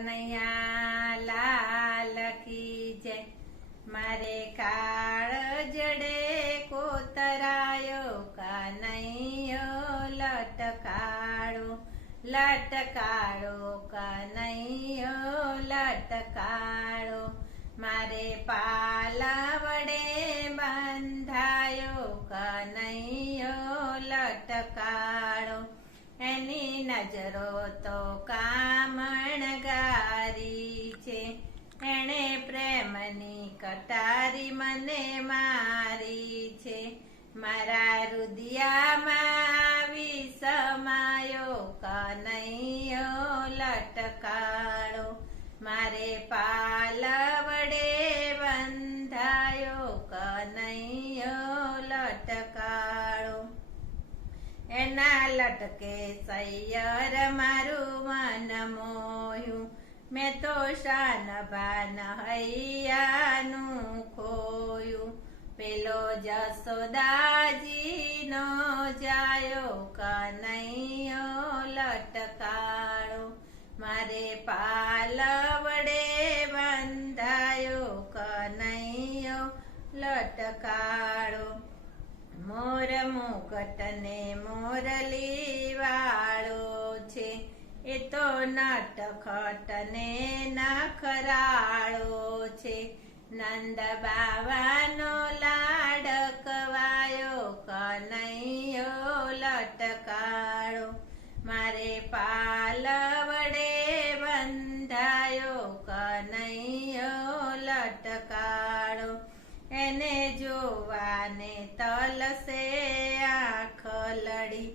કનૈયા લાલ કી જય। મારે કાળ જડે કોતરાયો કનૈયો લટકાળો લટકાળો કનૈયો લટકાળો। મારે પાલા વડે બંધાયો કનૈયો લટકાળો। એની નજરો તો કામણગારી છે, એણે પ્રેમની કટારી મને મારી છે। મારા રુદિયામાં આવી સમાયો કનૈયો લટકાળો। મારે પાલા વડે બંધાયો કનૈયો લટકાળો। એના લટકે સૈયર મારું મન મોહ્યું, મેં તો શાન ભાન હૈયાનું ખોયું। પેલો જસોદાજીનો જાયો કનૈયો લટકાળો। મારે પાલા વડે બંધાયો કનૈયો લટકાળો। મોર મુકટ ને મોરલી વાળો છે, એ તો નટખટ ને નખરાળો છે। નંદ બાવાનો લાડકવાયો કનૈયો લટકાળો। મારે પાલા વડે બંધાયો કનૈયો લટકાળો। એને જોવાને તલસે આંખ લડી,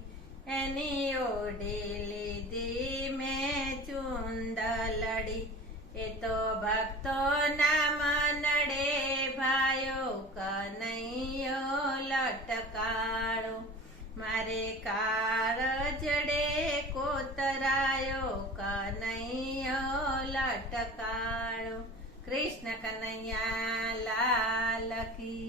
એની ઓઢી લીધી મેં ચુંદલડી। એ તો ભક્તો ના મનડે ભાયો કનૈયો લટકાળો। મારે કાળજડે કોતરાયો કનૈયો લટકાળો। કૃષ્ણ કનૈયા લાલ કી।